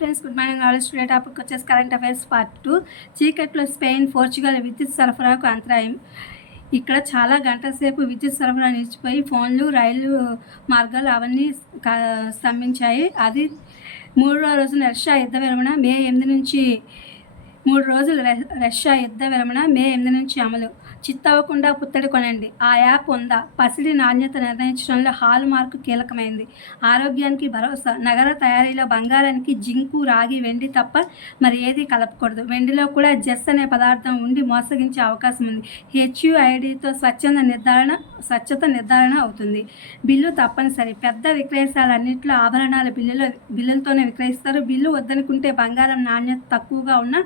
Friends, good morning. Knowledge today topic వచ్చేసి current affairs part 2. చీకట్లో Spain, Portugal విద్యుత్ సరఫరాకు అంతరాయం. ఇక్కడ చాలా గంటల సేపు విద్యుత్ సరఫరా నిలిచిపోయి ఫోన్లు, రైలు మార్గాలు అవన్నీ స్తంభించాయి. అది 3వ రోజున రష్యా యుద్ధ విరమణ మే 8 నుంచి 3 రోజులు రష్యా యుద్ధ విరమణ మే 8 నుంచి అమలు. చిత్తవ్వకుండా పుత్తడి కొనండి. ఆ యాప్ ఉందా? పసిడి నాణ్యత నిర్ణయించడంలో హాల్ మార్క్ కీలకమైంది. ఆరోగ్యానికి భరోసా. నగర తయారీలో బంగారానికి జింకు, రాగి, వెండి తప్ప మరి ఏది కలపకూడదు. వెండిలో కూడా జెస్ అనే పదార్థం ఉండి మోసగించే అవకాశం ఉంది. HUIDతో స్వచ్ఛత నిర్ధారణ అవుతుంది. బిల్లు తప్పనిసరి. పెద్ద విక్రయశాలన్నింటిలో ఆభరణాల బిల్లులతోనే విక్రయిస్తారు. బిల్లు వద్దనుకుంటే బంగారం నాణ్యత తక్కువగా ఉన్నా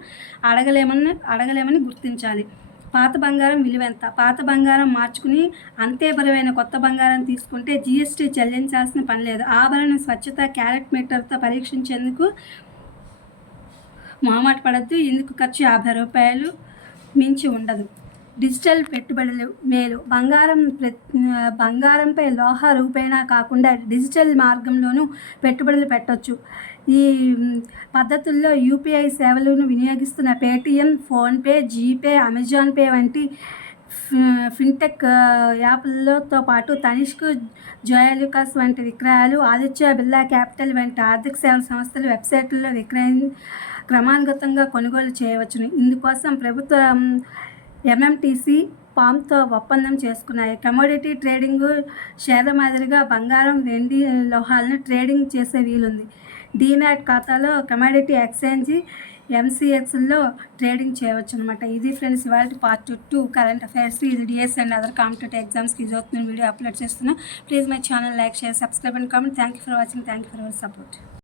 అడగలేమని గుర్తించాలి. పాత బంగారం విలువెంత? పాత బంగారం మార్చుకుని అంతే బరువైన కొత్త బంగారం తీసుకుంటే GST చెల్లించాల్సిన పని లేదు. ఆభరణ స్వచ్ఛత క్యారెట్ మీటర్తో పరీక్షించేందుకు మొహమాట పడద్దు. ఇందుకు ఖర్చు ₹50 మించి ఉండదు. డిజిటల్ పెట్టుబడులు మేలు. బంగారంపై లోహ రూపేణా కాకుండా డిజిటల్ మార్గంలోనూ పెట్టుబడులు పెట్టొచ్చు. ఈ పద్ధతుల్లో UPI సేవలను వినియోగిస్తున్న Paytm, PhonePe, GPay, Amazon Pay వంటి ఫిన్టెక్ యాప్లతో పాటు తనిష్క్, జోయాలుకాస్ వంటి విక్రయాలు, ఆదిత్య బిర్లా క్యాపిటల్ వంటి ఆర్థిక సేవల సంస్థల వెబ్సైట్లలో క్రమానుగతంగా కొనుగోలు చేయవచ్చును. ఇందుకోసం ప్రభుత్వం MMTC, పామ్తో ఒప్పందం చేసుకున్నాయి. కమోడిటీ ట్రేడింగ్ షేర్ల మాదిరిగా బంగారం, వెండి, లోహాలను ట్రేడింగ్ చేసే వీలుంది. డీమ్యాట్ ఖాతాలో కమోడిటీ ఎక్స్చేంజ్ MCXలో ట్రేడింగ్ చేయవచ్చు అనమాట. ఇది ఫ్రెండ్స్ ఇవాళ పార్ట్ 2 కరెంట్ అఫైర్స్. ఇది DS అండ్ అదర్ కాంపిటేటివ్ ఎగ్జామ్స్కి యూజ్ అవుతున్న వీడియో అప్లోడ్ చేస్తున్నా. Please my channel like, share, subscribe and comment. Thank you for watching. Thank you for your support.